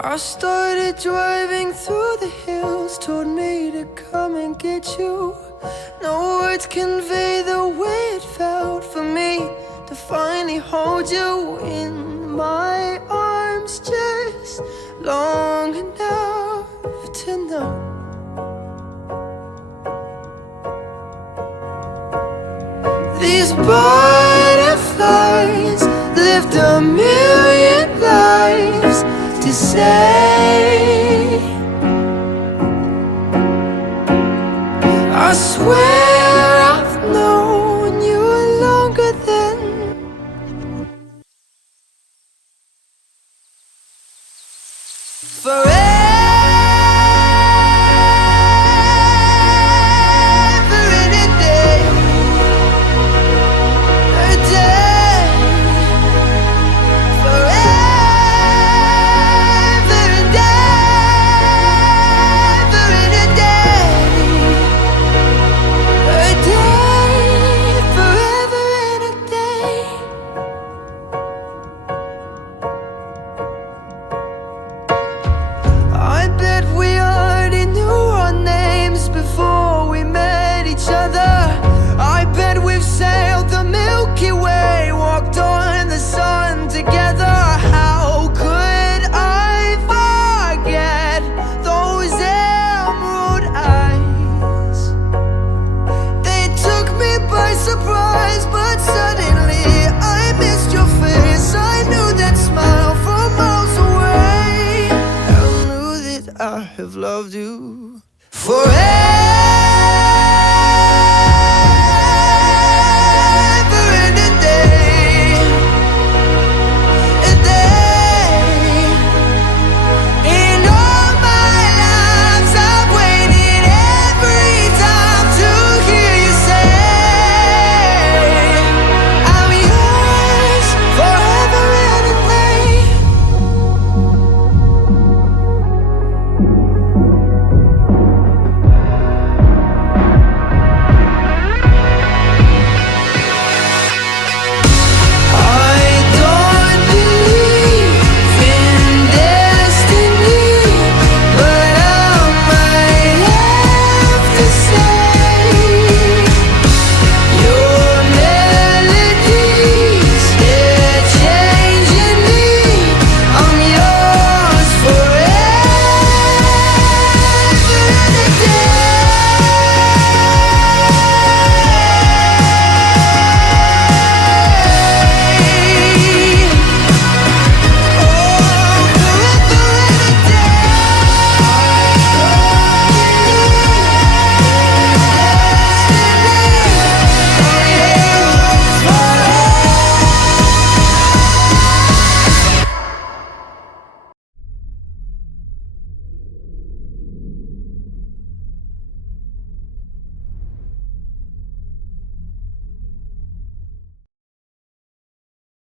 I started driving through the hills, told me to come and get you. No words convey the way it felt for me to finally hold you in my arms just long enough to know these butterflies lived a million lives to say